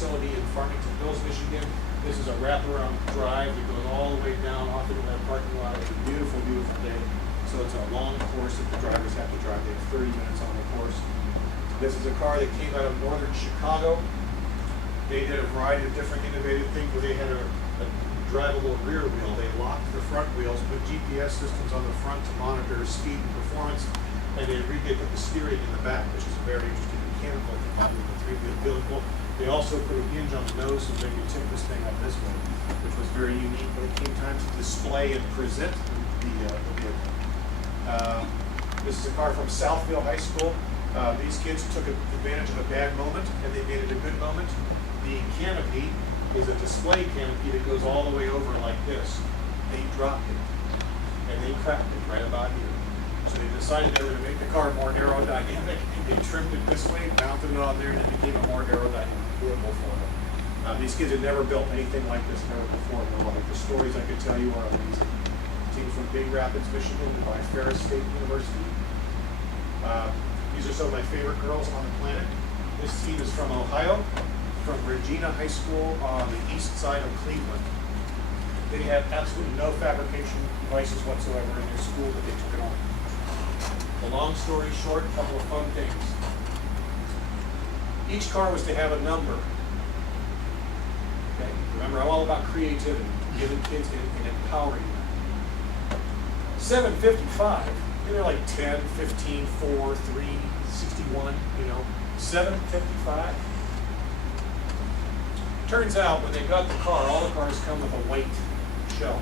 facility in Farmington Hills, Michigan. This is a wraparound drive that goes all the way down off into that parking lot. It's a beautiful, beautiful day. So it's a long course that the drivers have to drive. They have 30 minutes on the course. This is a car that came out of northern Chicago. They did a variety of different innovative things where they had a drivable rear wheel. They locked the front wheels, put GPS systems on the front to monitor speed and performance, and they put the steering in the back, which is a very interesting mechanical component of the three-wheel vehicle. They also put a hinge on the nose so they could tip this thing up this way, which was very unique when it came time to display and present the vehicle. This is a car from Southfield High School. These kids took advantage of a bad moment and they made it a good moment. The canopy is a display canopy that goes all the way over like this. They dropped it and they cracked it right about here. So they decided they were going to make the car more aerodynamic. They trimmed it this way, mounted it on there, and it became a more aerodynamic vehicle for them. These kids had never built anything like this never before in their life. The stories I could tell you are amazing. Teams from Big Rapids, Michigan, by Ferris State University. These are some of my favorite girls on the planet. This team is from Ohio, from Regina High School on the east side of Cleveland. They had absolutely no fabrication devices whatsoever in their school, but they took it on. The long story short, a couple of fun things. Each car was to have a number. Okay? Remember, I'm all about creativity, giving kids and empowering them. 755, they're like 10, 15, 4, 3, 61, 755. Turns out when they got the car, all the cars come with a white shell.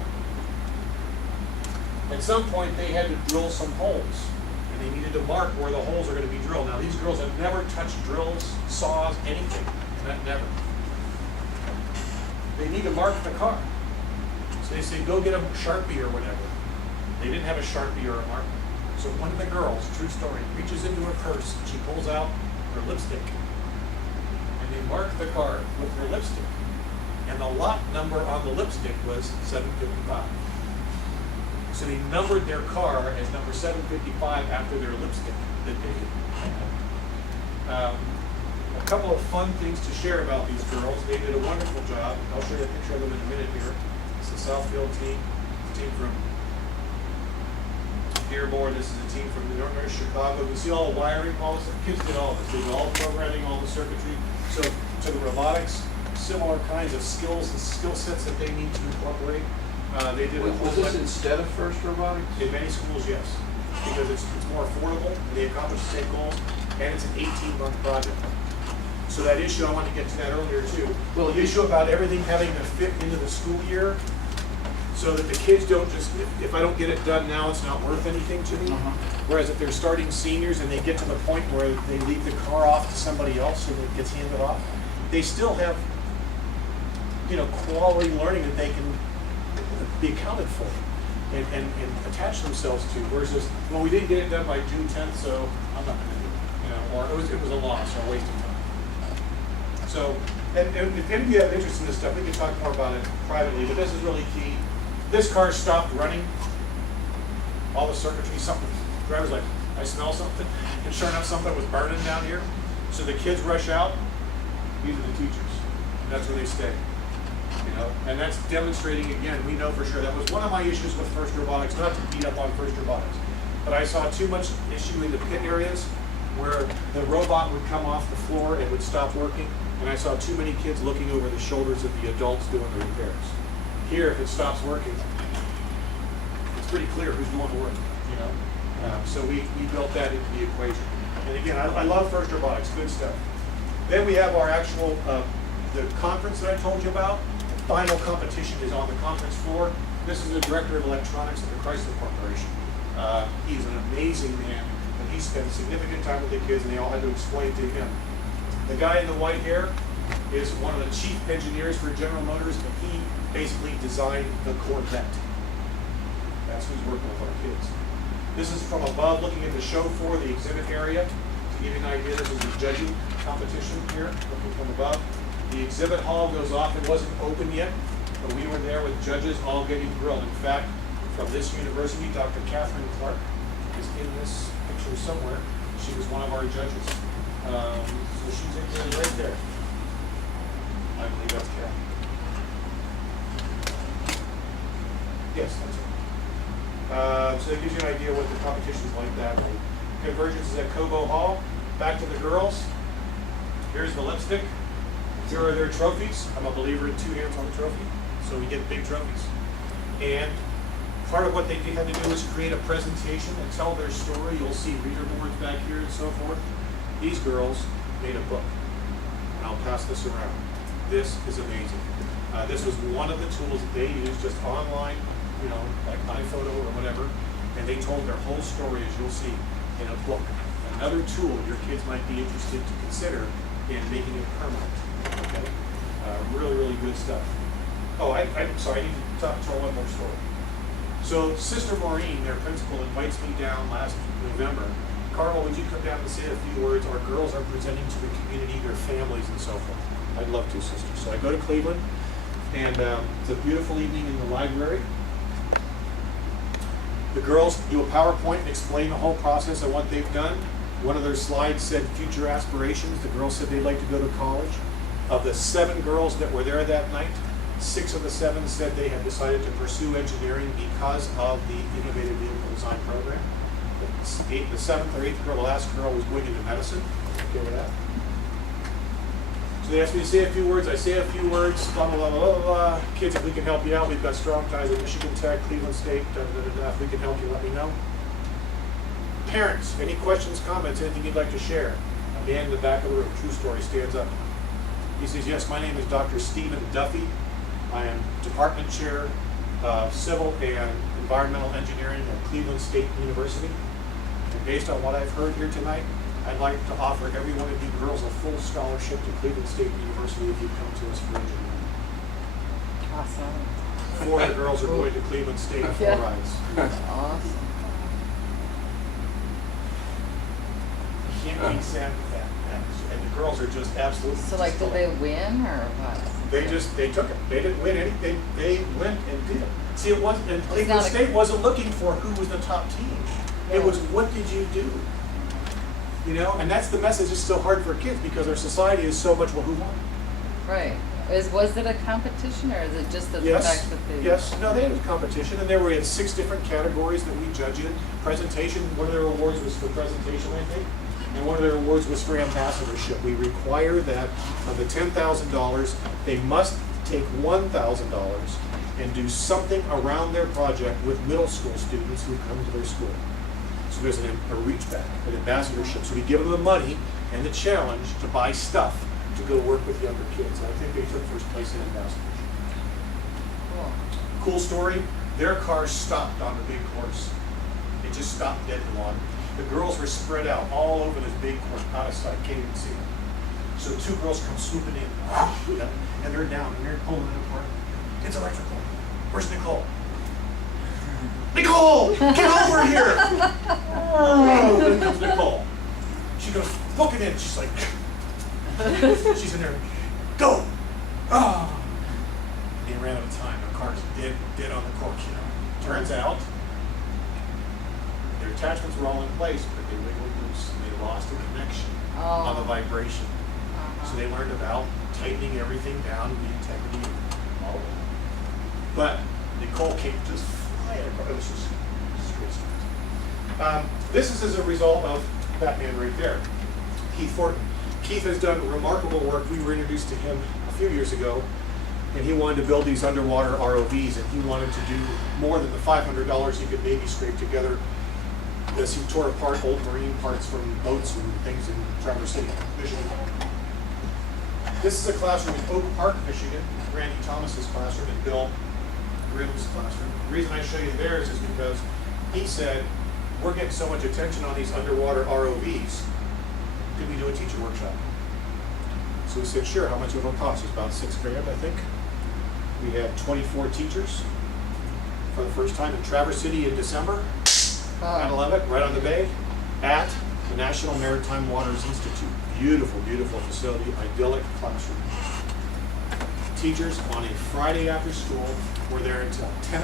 At some point they had to drill some holes, and they needed to mark where the holes are going to be drilled. Now these girls have never touched drills, saws, anything. Never. They need to mark the car. So they say, go get a Sharpie or whatever. They didn't have a Sharpie or a marker. So one of the girls, true story, reaches into her purse and she pulls out her lipstick. And they mark the car with her lipstick. And the lot number on the lipstick was 755. So they numbered their car as number 755 after their lipstick that they had. A couple of fun things to share about these girls. They did a wonderful job. I'll show you a picture of them in a minute here. It's the Southfield team. It's a team from Dearborn. This is a team from Northern Chicago. You see all the wiring, all this. The kids did all this. They did all the programming, all the circuitry. So to the robotics, similar kinds of skills and skill sets that they need to incorporate. They did. Was this instead of FIRST Robotics? In many schools, yes, because it's more affordable. They accomplish the same goals, and it's an 18-month project. So that issue, I wanted to get to that earlier too. Well, the issue about everything having to fit into the school year, so that the kids don't just, if I don't get it done now, it's not worth anything to me. Whereas if they're starting seniors and they get to the point where they leave the car off to somebody else and it gets handed off, they still have, quality learning that they can be accounted for and attach themselves to. Versus, well, we didn't get it done by June 10th, so I'm not going to do it. Or it was a loss or a waste of time. So, and if any of you have interest in this stuff, we can talk more about it privately, but this is really key. This car stopped running, all the circuitry, something, the driver's like, I smell something, and sure enough something was burning down here. So the kids rush out, these are the teachers, and that's where they stay. And that's demonstrating, again, we know for sure, that was one of my issues with FIRST Robotics, not to beat up on FIRST Robotics, but I saw too much issue in the pit areas where the robot would come off the floor and would stop working, and I saw too many kids looking over the shoulders of the adults doing the repairs. Here, if it stops working, it's pretty clear who's doing the work, so we built that into the equation. And again, I love FIRST Robotics, good stuff. Then we have our actual, the conference that I told you about. The final competition is on the conference floor. This is the director of electronics at the Chrysler Corporation. He's an amazing man, and he spent significant time with the kids, and they all had to explain to him. The guy in the white hair is one of the chief engineers for General Motors, and he basically designed the Corvette. That's who's working with our kids. This is from above, looking at the show floor, the exhibit area. To give you an idea, this is the judging competition here, looking from above. The exhibit hall goes off. It wasn't open yet, but we were there with judges all getting grilled. In fact, from this university, Dr. Catherine Clark is in this picture somewhere. She was one of our judges. So she's in there right there. Yes, that's it. So that gives you an idea what the competition's like that way. Convergence is at Cobo Hall. Back to the girls. Here's the lipstick. Here are their trophies. I'm a believer in 2 hands on the trophy, so we get big trophies. And part of what they had to do was create a presentation and tell their story. You'll see reader boards back here and so forth. These girls made a book. And I'll pass this around. This is amazing. This was one of the tools that they used just online, you know, like iPhoto or whatever, and they told their whole story, as you'll see, in a book. Another tool your kids might be interested to consider in making it permanent. Okay? Really, really good stuff. Oh, I'm sorry, I need to tell one more story. So Sister Maureen, their principal, invites me down last November. Carl, would you come down and say a few words? Our girls are presenting to the community, their families, and so forth. I'd love to, sister. So I go to Cleveland, and it's a beautiful evening in the library. The girls do a PowerPoint and explain the whole process of what they've done. One of their slides said future aspirations. The girls said they'd like to go to college. Of the 7 girls that were there that night, 6 of the 7 said they had decided to pursue engineering because of the Innovative Vehicle Design Program. The 7th or 8th girl, the last girl, was going into medicine. Okay with that? So they asked me to say a few words. I say a few words. Blah, blah, blah, blah, blah. Kids, if we can help you out, we've got strong ties at Michigan Tech, Cleveland State, da, da, da, da. If we can help you, let me know. Parents, any questions, comments, anything you'd like to share? A man in the back of the room, true story, stands up. He says, yes, my name is Dr. Stephen Duffy. I am Department Chair of Civil and Environmental Engineering at Cleveland State University. And based on what I've heard here tonight, I'd like to offer every one of you girls a full scholarship to Cleveland State University if you come to us for engineering. Awesome. 4 of the girls are going to Cleveland State for Yeah. rides. That's awesome. You can't beat Sam with that. And the girls are just absolutely. So like, did they win or what? They took it. They didn't win anything. They went and did it. See, it wasn't, and Cleveland not a- State wasn't looking for who was the top team. It Yeah. was, what did you do? You know, and that's the message that's so hard for kids because our society is so much, well, who won? Right. Was it a competition or is it just the Yes, fact that they? yes. No, they had a competition, and they were in 6 different categories that we judge in. Presentation, one of their awards was for presentation, I think, and one of their awards was for ambassadorship. We require that of the $10,000, they must take $1,000 and do something around their project with middle school students who come to their school. So there's a reach back, an ambassadorship. So we give them the money and the challenge to buy stuff to go work with younger kids. And I think they took first place in ambassadorship. Cool. Cool story, their cars stopped on the big course. It just stopped dead in the water. The girls were spread out all over this big course, out of sight, can't even see them. So 2 girls come swooping in, you know, and they're down, and they're pulling it apart. It's electrical. Where's Nicole? Nicole, get over here! Oh, then comes Nicole. She goes, book it in. She's like, she's in there, go! Oh. They ran out of time. Their car's dead on the course, you know. Turns out, their attachments were all in place, but they wiggled loose and they lost a connection on the vibration. So they learned about tightening everything down, the integrity, and all of that. But Nicole came just flying across. It was just great stuff. This is as a result of that man right there, Keith Thornton. Keith has done remarkable work. We were introduced to him a few years ago, and he wanted to build these underwater ROVs, and he wanted to do more than the $500 he could maybe scrape together as he tore apart old marine parts from boats and things in Traverse City, Michigan. This is a classroom in Oak Park, Michigan, Randy Thomas's classroom and Bill Grimm's classroom. The reason I show you theirs is because he said, we're getting so much attention on these underwater ROVs. Could we do a teacher workshop? So we said, sure, how much would it cost? It was about $6,000, I think. We had 24 teachers for the first time in Traverse City in December. I love it, right on the bay, at the National Maritime Waters Institute. Beautiful, beautiful facility, idyllic classroom. Teachers on a Friday after school were there until 10